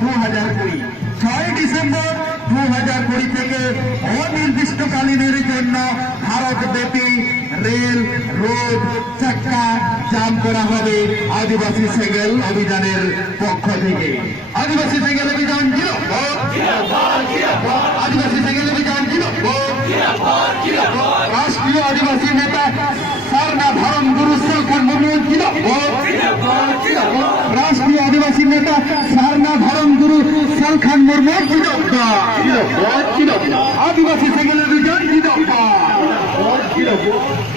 দু হাজার কুড়ি। ছয় ডিসেম্বর দু হাজার কুড়ি থেকে অনির্দিষ্টকালীনের জন্য ভারতব্যাপী রেল, রোড, চাক্কা জাম করা হবে আদিবাসী সেগেল অভিযানের পক্ষ থেকে। আদিবাসী সেগেল অভিযান ছিল আদিবাসী সেগেল অভিযান ছিল রাষ্ট্রীয় আদিবাসী নেতা সারনা ধরম গুরু সেলখান মুর্মু ছিল রাষ্ট্রীয় আদিবাসী নেতা সারনা ধরম গুরু সেলখান মুর্মু ছিল আদিবাসী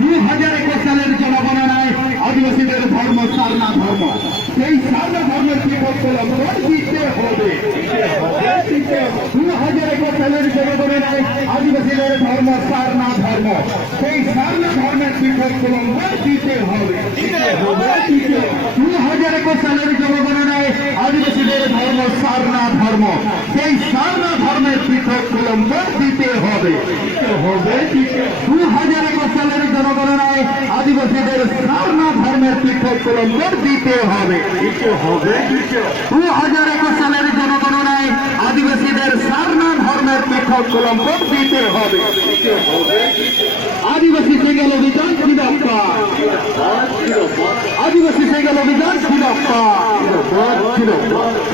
দু হাজার একুশ সালের জনগণনায় আদিবাসীদের ধর্ম সারনা ধর্ম। সেই সারনা ধর্মের বিপক্ষলম্ব দিতে হবে। দু হাজার একুশ সালের জনগণনায় আদিবাসীদের ধর্ম সারনা ধর্ম। সেই সারনা বিপক্ষলম্ব দিতে হবে দু হাজার একুশ সালের জনগণনায় আদিবাসীদের ধর্ম সারনা ধর্ম সেই সারনা ধর্মের পৃথক বিলম্ব দিতে হবে পৃথক দিতে হবে দু হাজার একুশ সালের জনগণনায় পৃথক বিলম্ব দিতে হবে? আদিবাসী সেগেল অভিযান খিদপ্পা। আদিবাসী সেগেল অভিযান খিদপ্পা।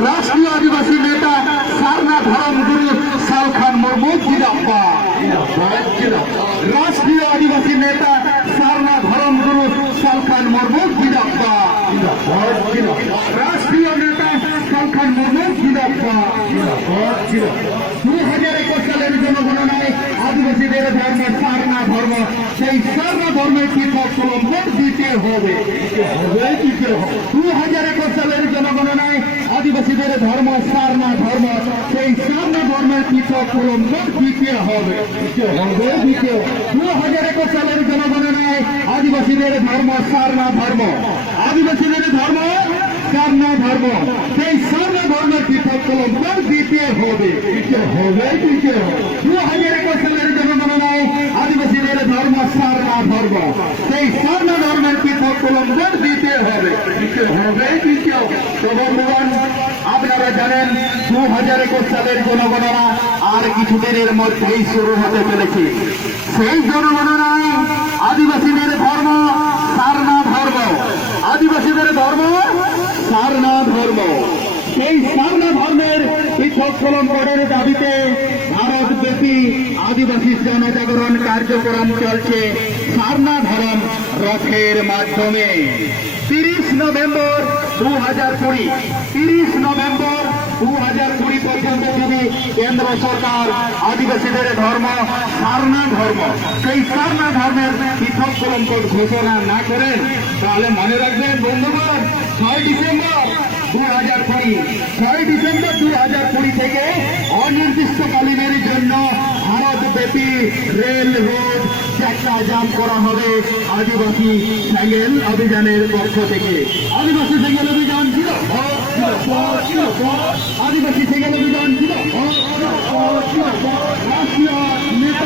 রাষ্ট্রীয় আদিবাসী নেতা সারনা ধরম গুরু সাল খান মুর্মু খিদপ্পা। রাষ্ট্রীয় আদিবাসী নেতা সারনা ধরম গুরু সাল খান মুর্মু খিদপ্পা। রাষ্ট্রীয় নেতা সাল মুর্মু খিদপ্পা দু হাজার একুশ সালের জনগণনায় আদিবাসীদের ধর্ম সারনা ধর্ম সেই সারনা ধর্মের পৃথক প্রলম্বন দিতে হবে। দু হাজার একুশ সালের জনগণনায় আদিবাসীদের ধর্ম সারনা ধর্ম, সেই সারনা ধর্মের পৃথক প্রলম্বন দিতে হবে। দু হাজার একুশ সালের জনগণনায় আদিবাসীদের ধর্ম সারনা ধর্ম। আদিবাসীদের ধর্ম সারনা ধর্ম, সেই সারনা ধর্মের প্রলম্বন দিতে হবে। দু হাজার একুশ সালের ধর্ম সেই স্বর্ণ ধর্মের দিতে হবে। আপনারা জানেন দু হাজার একুশ সালের জনগণনা আর কিছুদিনের মধ্যেই শুরু হতে চলেছে সেই জনগণনায় আদিবাসীদের ধর্ম সারনা ধর্ম আদিবাসীদের ধর্ম সারনা ধর্ম সেই সারনা ধর্মের পৃথক করার দাবিতে ভারতব্যাপী আদিবাসী জনজাগরণ কার্যক্রম চলছে সারনা ধরম রথের মাধ্যমে। তিরিশ নভেম্বর দু হাজার কুড়ি, তিরিশ নভেম্বর দু হাজার কুড়ি পর্যন্ত যদি কেন্দ্র সরকার আদিবাসীদের ধর্ম সারনা ধর্ম, সেই সারনা ধর্মের পৃথক ঘোষণা না করেন তাহলে মনে রাখবেন বন্ধুগণ, ছয় ডিসেম্বর দু হাজার কুড়ি ছয় ডিসেম্বর দু হাজার কুড়ি থেকে অনির্দিষ্টকালীনের জন্য ভারতব্যাপী রেল রোড চাক্কা জাম করা হবে আদিবাসী স্যাঙ্গেল অভিযানের পক্ষ থেকে। আদিবাসী স্যাঙ্গেল অভিযান ছিল আদিবাসী অভিযান ছিল রাষ্ট্রীয় নেতা